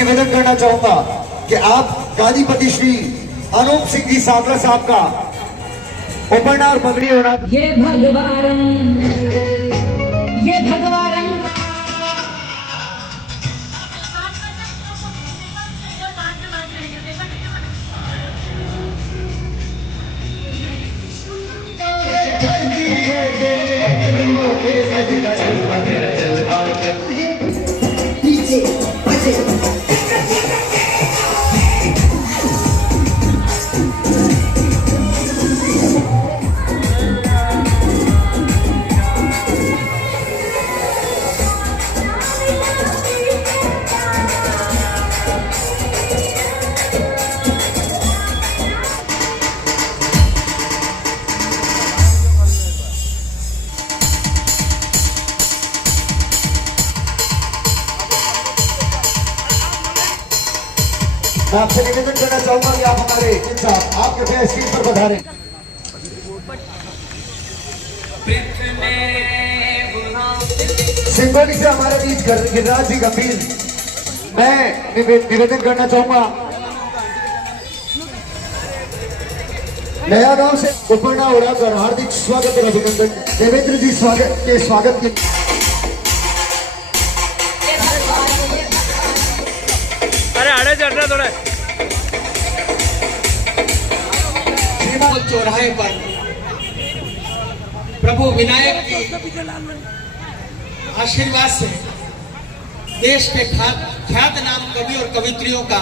निवेदन करना चाहूंगा कि आप गादीपति श्री अनूप सिंह जी सावला साहब का उपरना और पगड़ी होना। ये भगवान मैं आपसे निवेदन करना चाहूंगा कि आप हमारे साहब आप कृपया स्क्रीन पर पधारें। सिंगोली से हमारे बीच गिरिराज जी गंभीर, मैं निवेदन करना चाहूंगा नया गांव से उपरना उड़ाकर हार्दिक स्वागत और अभिनंदन। देवेंद्र जी स्वागत के आड़े चढ़ रहा थोड़ा चौराहे पर प्रभु विनायक की आशीर्वाद से देश के ख्यात नाम कवि और कवित्रियों का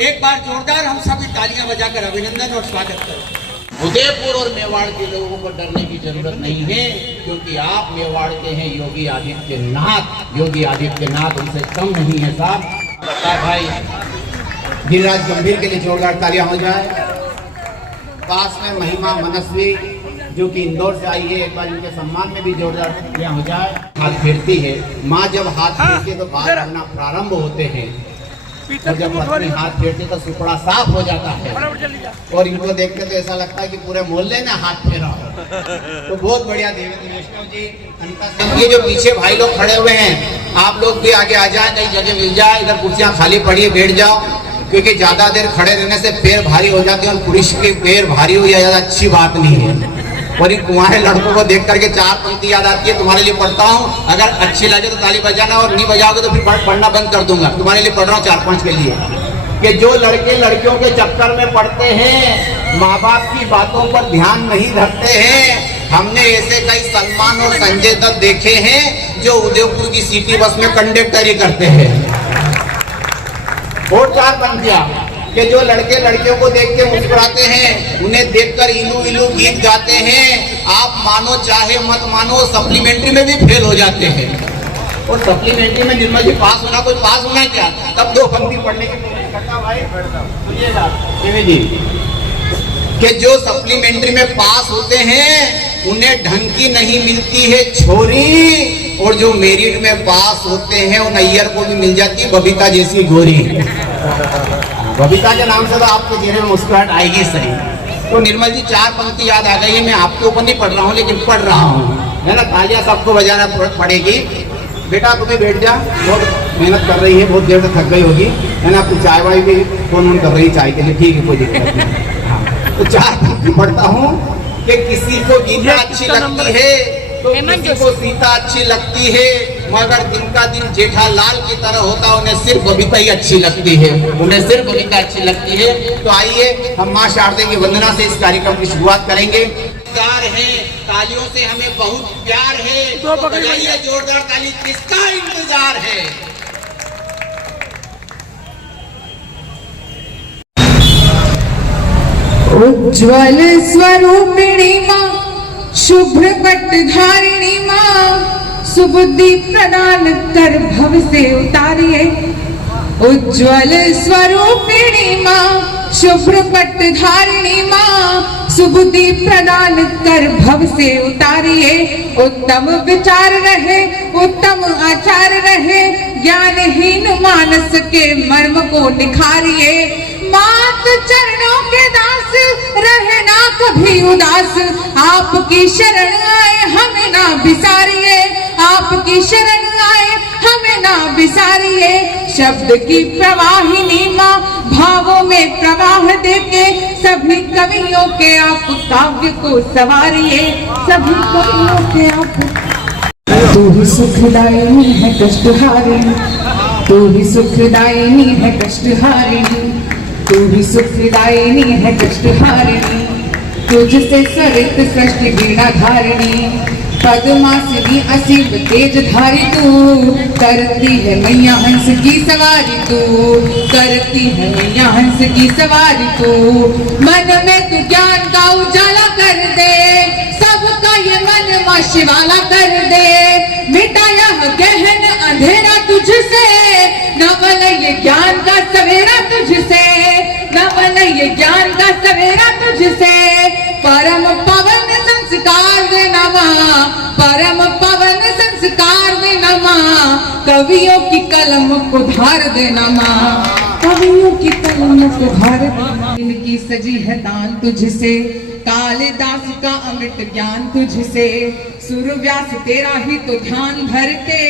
एक बार जोरदार हम सभी तालियां बजाकर अभिनंदन और स्वागत करें। उदयपुर और मेवाड़ के लोगों को डरने की जरूरत नहीं है, क्योंकि आप मेवाड़ के हैं योगी आदित्यनाथ। योगी आदित्यनाथ उनसे कम नहीं है साहब। भाई गिरिराज गंभीर के लिए जोरदार तालियां हो जाए। पास में महिमा मनस्वी जो कि इंदौर से आई है, एक बार इनके सम्मान में भी जोरदार तालियां हो जाए। हाथ फेरती है माँ, जब हाथ फेरती है तो बाल आना प्रारंभ होते हैं, और जब पत्नी हाथ फेरती है तो सुपड़ा साफ हो जाता है। और इनको देखते तो ऐसा लगता है कि पूरे मोहल्ले ने हाथ फेरा हो। तो बहुत बढ़िया देवेंद्र वैष्णव जी। ये जो पीछे भाई लोग खड़े हुए हैं, आप लोग भी आगे आ जाए, नई जगह मिल जाए। इधर कुर्सियां खाली पड़ी है, बैठ जाओ, क्योंकि ज्यादा देर खड़े रहने से पैर भारी हो जाते हैं, और पुरुष के पैर भारी हो जाए ज्यादा अच्छी बात नहीं है। और इन कुंवारे लड़कों को देख करके चार पंक्ति याद आती है, तुम्हारे लिए पढ़ता हूँ। अगर अच्छी लगे तो ताली बजाना, और नहीं बजाओगे तो फिर पढ़ना बंद कर दूंगा। तुम्हारे लिए पढ़ रहा हूँ 4-5 के लिए, कि जो लड़के लड़कियों के चक्कर में पड़ते हैं, माँ बाप की बातों पर ध्यान नहीं रखते हैं। हमने ऐसे कई सलमान और संजय दत्त देखे हैं जो उदयपुर की सिटी बस में कंडक्टरी करते हैं। और 4 पंक्तियां कि जो लड़के लड़कियों को देख के मुस्कुराते हैं, उन्हें देखकर इलू इलू गीत गाते हैं। आप मानो चाहे मत मानो, सप्लीमेंट्री में भी फेल हो जाते हैं। और सप्लीमेंट्री में निर्मल जी पास होना, कोई पास होना क्या, तब 2 पंक्ति पढ़ने की कोशिश करता भाई। सुनिएगा जी, कि जो सप्लीमेंट्री में पास होते हैं उन्हें ढंग की नहीं मिलती है छोरी, और जो मेरिट में पास होते हैं उन नैयर को भी मिल जाती है बबीता जैसी गोरी। बबीता के नाम से तो आपके चेहरे में मुस्कुराहट आएगी सही। तो निर्मल जी 4 पंक्ति याद आ गई है। मैं आपके ऊपर नहीं पढ़ रहा हूँ, लेकिन पढ़ रहा हूँ, है ना। तालियां सबको बजाना पड़ेगी। बेटा तू भी बैठ जा, बहुत मेहनत कर रही है, बहुत देर से थक गई होगी, है ना। अपनी चाय वाय भी फोन कर रही है चाय के लिए, ठीक है, कोई दिक्कत नहीं। तो 4 पंक्ति पढ़ता हूँ कि किसी को गीता अच्छी लगती है तो किसी को सीता अच्छी लगती है, मगर दिन का दिन जेठालाल की तरह होता, उन्हें सिर्फ बबीता ही अच्छी लगती है, उन्हें सिर्फ बबीता अच्छी लगती है। तो आइए हम माँ शारदे की वंदना से इस कार्यक्रम की शुरुआत करेंगे। है तालियों से हमें बहुत प्यार है, तो बजाइए जोरदार ताली, किसका इंतजार है। उज्ज्वल स्वरूपिणी माँ, शुभ्र पट्टधारिणी माँ, सुबुद्धि प्रदान कर भव से उतारिए। उज्ज्वल स्वरूपिणी माँ, शुभ्र पट्टधारिणी माँ, सुबुद्धि प्रदान कर भव से उतारिए। उत्तम विचार रहे, उत्तम आचार रहे, ज्ञानहीन मानस के मर्म को निखारिए। मात चरणों के दास रहे ना कभी उदास, आपकी शरण आए हमें ना बिसारिए, आपकी शरण आए हमें ना बिसारिए। शब्द की प्रवाहिनी माँ भावों में प्रवाह देके सभी कवियों के आप काव्य को सवारिए, सभी कवियों के आप। तू ही सुखदायिनी है कष्टहारिणी, तू ही सुखदायिनी है कष्टहारिणी, तू ही सुखदायिनी है कष्टहारिणी। तुझसे सरित सृष्टि वीणा धारिणी, पद्मासिनी असीम तेज धारी तू, करती है मैया हंस की सवारी तू, करती है मैया हंस की सवारी तू। मन में तू ज्ञान का उजाला कर दे, सबका ये मन माँ शिवाला कर दे। मिटा यह गहन अंधेरा तुझसे, नवल ये ज्ञान का सवेरा तुझसे, नवल ये ज्ञान का सवेरा तुझसे। परम पवन संस्कार देना माँ, परम पवन संस्कार देना माँ, कवियों की कलम को धार देना माँ, कवियों की कलम को धार देना। इनकी सजी है दान तुझसे, कालिदास का अमृत ज्ञान तुझसे। सूर्यव्यास तेरा ही तो ध्यान धरते,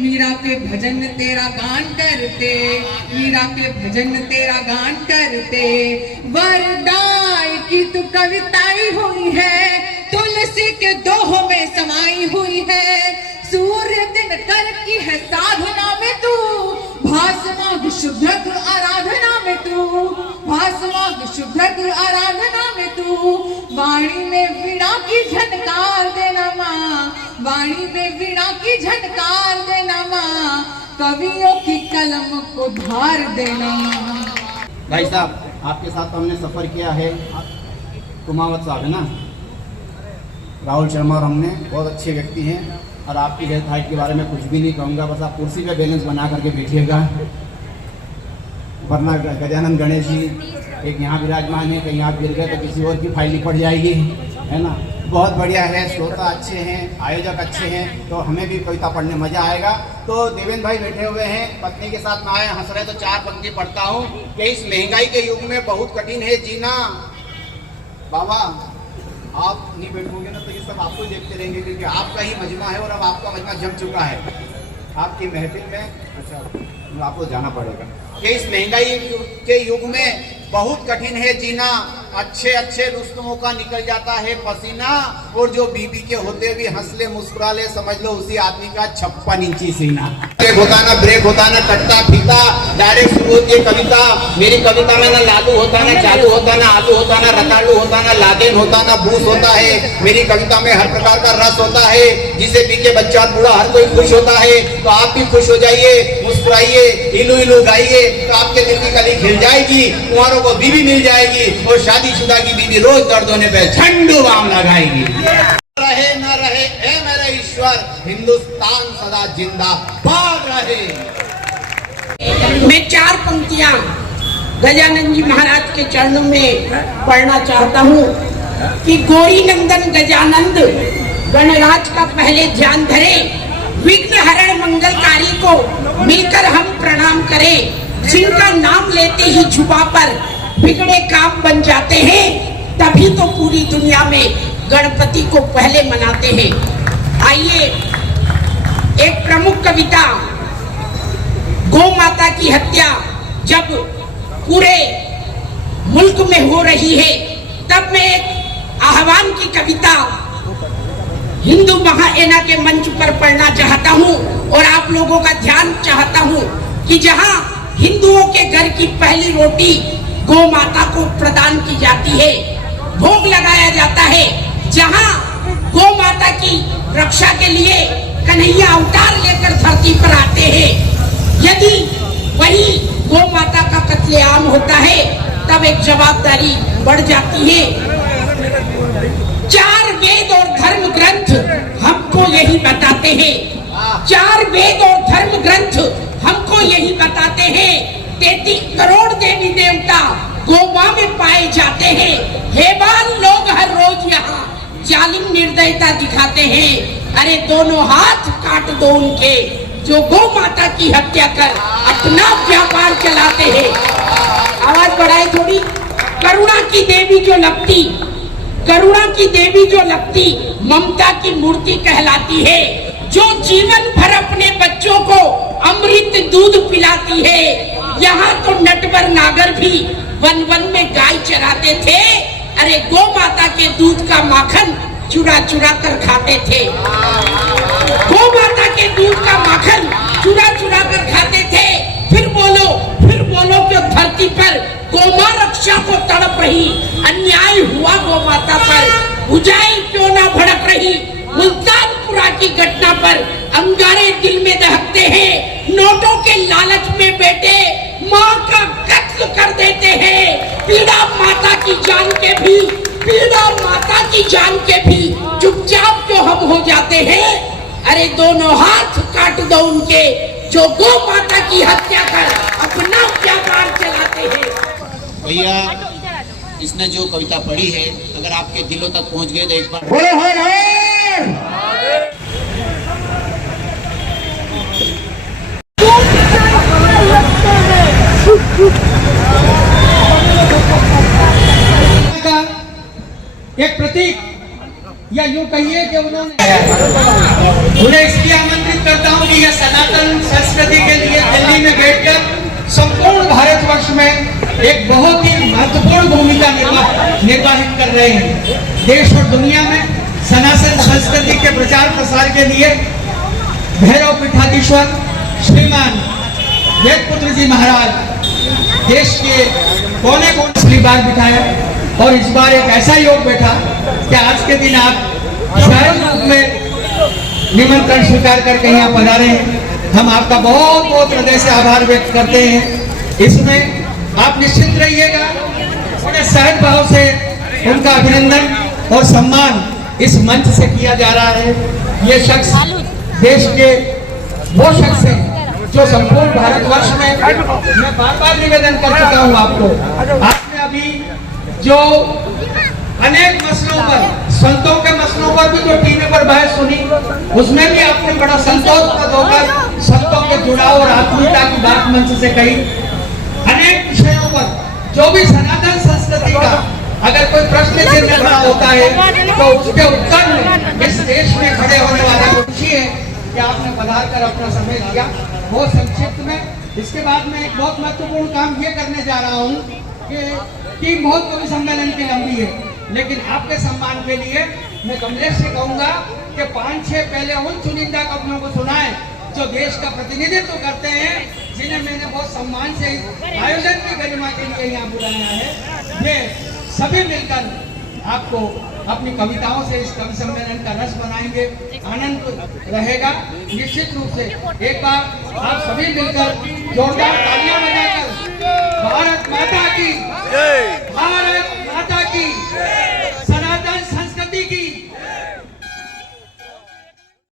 मीरा के भजन तेरा गान करते, मीरा के भजन तेरा गान करते। वरदाई की तू कविताई हुई है, तुलसी के दोह में समाई हुई है। सूर्य दिन कर की है साधना में तू, भासमाग शुद्ध आराधना में तू, भासमाग शुद्ध आराधना में तू। वाणी में वीणा की झनकार देना माँ, वाणी में वीणा की झनकार देना माँ, कवियों की कलम को धार देना माँ। भाई साहब, आपके साथ तो हमने सफ़र किया है, कुमावत साहब है ना, राहुल शर्मा, और हमने बहुत अच्छे व्यक्ति हैं। और आपकी हेल्थ हाइट के बारे में कुछ भी नहीं कहूँगा, बस आप कुर्सी पे बैलेंस बना करके बैठिएगा, वरना गजानंद गणेश जी एक यहाँ विराजमान है, कहीं आप गिर गए तो किसी और की फाइल निपट जाएगी, है ना। बहुत बढ़िया है, श्रोता अच्छे हैं, आयोजक अच्छे हैं, तो हमें भी कविता पढ़ने मजा आएगा। तो देवेंद्र भाई बैठे हुए हैं, पत्नी के साथ में आए, हंस रहे, तो चार पंक्ति पढ़ता हूँ कि इस महंगाई के युग में बहुत कठिन है जीना। बाबा आप नहीं बैठोगे ना तो ये सब आपको देखते रहेंगे, क्योंकि आपका ही मजमा है और अब आपका मजमा जम चुका है आपकी महफिल में। अच्छा, आपको जाना पड़ेगा कि इस महंगाई के युग में बहुत कठिन है जीना, अच्छे अच्छे रुस्तमों का निकल जाता है पसीना, और जो बीबी के होते भी हंस ले मुस्कुरा ले, समझ लो उसी आदमी का 56 इंची सीना। ब्रेक होता ना ब्रेक होता ना कटता फीता, डायरेक्ट शुरू होती है कविता। मेरी कविता में ना लालू होता ना चालू होता ना आलू होता ना रतालू होता ना लादेन होता ना बूस होता है। मेरी कविता में हर प्रकार का रस होता है, जिसे पी के बच्चा बूढ़ा हर कोई खुश होता है। तो आप भी खुश हो जाइए, मुस्कुराइए, इलू इलू गाइए, तो आपके दिल की कली खिल जाएगी, कुंवारों को बीवी मिल जाएगी, और शादीशुदा की बीवी रोज दर्द होने पे झंडू बाम लगाएगी। रहे न रहे ए मेरे ईश्वर, हिंदुस्तान सदा जिंदाबाद रहे। मैं चार पंक्तियां गजानंद जी महाराज के चरणों में पढ़ना चाहता हूँ कि गौरी नंदन गजानंद गणराज का पहले ध्यान धरे, विघ्न हरण मंगलकारी को मिलकर हम प्रणाम करें, जिनका नाम लेते ही जुबां पर बिगड़े काम बन जाते हैं, तभी तो पूरी दुनिया में गणपति को पहले मनाते हैं। आइए एक प्रमुख कविता, गौ माता की हत्या जब पूरे मुल्क में हो रही है, तब मैं एक आह्वान की कविता हिंदू महासेना के मंच पर पढ़ना चाहता हूं, और आप लोगों का ध्यान चाहता हूं कि जहां हिंदुओं के घर की पहली रोटी गौ माता को प्रदान की जाती है, भोग लगाया जाता है, जहां गौ माता की रक्षा के लिए कन्हैया अवतार लेकर धरती पर आते हैं, यदि वही गौ माता का कत्लेआम होता है, तब एक जवाबदारी बढ़ जाती है। चार वेद और धर्म ग्रंथ हमको यही बताते हैं, चार वेद और धर्म ग्रंथ हमको यही बताते हैं, 33 करोड़ देवी देवता गोमां में पाए जाते हैं। हेवान लोग हर रोज यहाँ जालिम निर्दयता दिखाते हैं, अरे दोनों हाथ काट दो उनके, जो गौ माता की हत्या कर अपना व्यापार चलाते हैं। आवाज बढ़ाई थोड़ी। करुणा की देवी जो लगती, करुणा की देवी जो लगती ममता की मूर्ति कहलाती है, जो जीवन भर अपने बच्चों को अमृत दूध पिलाती है। यहाँ तो नटवर नागर भी वन वन में गाय चराते थे, अरे गौ माता के दूध का माखन चुरा चुरा कर खाते थे। गौ माता के दूध का माखन चुरा चुरा कर खाते थे। फिर बोलो कि धरती पर गौमा रक्षा को तड़प रही, अन्याय हुआ गौ माता पर, बुझाई क्यों ना भड़क रही। मुल्तानपुरा की घटना पर अंगारे दिल में दहकते हैं, नोटों के लालच में बेटे माँ का कत्ल कर देते हैं। पीड़ा माता की जान के भी, पीड़ा माता की जान के भी चुपचाप क्यों हम हो जाते हैं। अरे दोनों हाथ काट दो उनके जो गौ माता की हत्या कर अपना व्यापार चलाते हैं। भैया इसने जो कविता पढ़ी है अगर आपके दिलों तक पहुंच गए तो एक बार बोलो हर हर। का एक प्रतीक या यूं कहिए कि उन्होंने उन्हें इसलिए आमंत्रित करता हूं कि यह सनातन संस्कृति के लिए दिल्ली में बैठकर संपूर्ण भारतवर्ष में एक बहुत ही महत्वपूर्ण भूमिका निर्वाहित कर रहे हैं। देश और दुनिया में सनातन संस्कृति के प्रचार प्रसार के लिए भैरव पीठाधीश्वर श्रीमान वेदपुत्र जी महाराज देश के कोने कोने पिछली बार बिठाया और इस बार एक ऐसा योग बैठा कि आज के दिन आप शायद रूप में निमंत्रण स्वीकार करके यहाँ पधारे हैं। हम आपका बहुत बहुत हृदय से आभार व्यक्त करते हैं। इसमें आप निश्चित रहिएगा, बड़े सहज भाव से उनका अभिनंदन और सम्मान इस मंच से किया जा रहा है। ये शख्स देश के वो शख्स है जो संपूर्ण भारतवर्ष में मैं बार बार निवेदन कर चुका हूँ आपको। आपने अभी जो अनेक मसलों पर, संतों के मसलों पर भी जो टीवी पर बहस सुनी, उसमें भी आपने बड़ा संतोषप्रद होकर संतों के जुड़ाव और आत्मीयता की बात मंच से कही। अनेक विषयों पर जो भी सनातन संस्कृति का अगर कोई प्रश्न चिन्ह खड़ा होता है तो उसके उत्तर में इस देश में खड़े होने वाले को खुशी है कि आपने पधार कर अपना समय दिया। बहुत संक्षिप्त में इसके बाद में एक बहुत महत्वपूर्ण काम ये करने जा रहा हूँ कि टीम बहुत कवि सम्मेलन की लंबी है, लेकिन आपके सम्मान के लिए मैं कमलेश से कहूंगा कि 5-6 पहले उन चुनिंदा कवियों को सुनाएं जो देश का प्रतिनिधित्व करते हैं, जिन्हें मैंने बहुत सम्मान से आयोजन की गरिमा के लिए यहाँ बुलाया है। ये सभी मिलकर आपको अपनी कविताओं से इस कवि सम्मेलन का रस बनाएंगे, आनंद रहेगा निश्चित रूप से। एक बार आप सभी मिलकर जोरदार तालियां बजाकर भारत माता की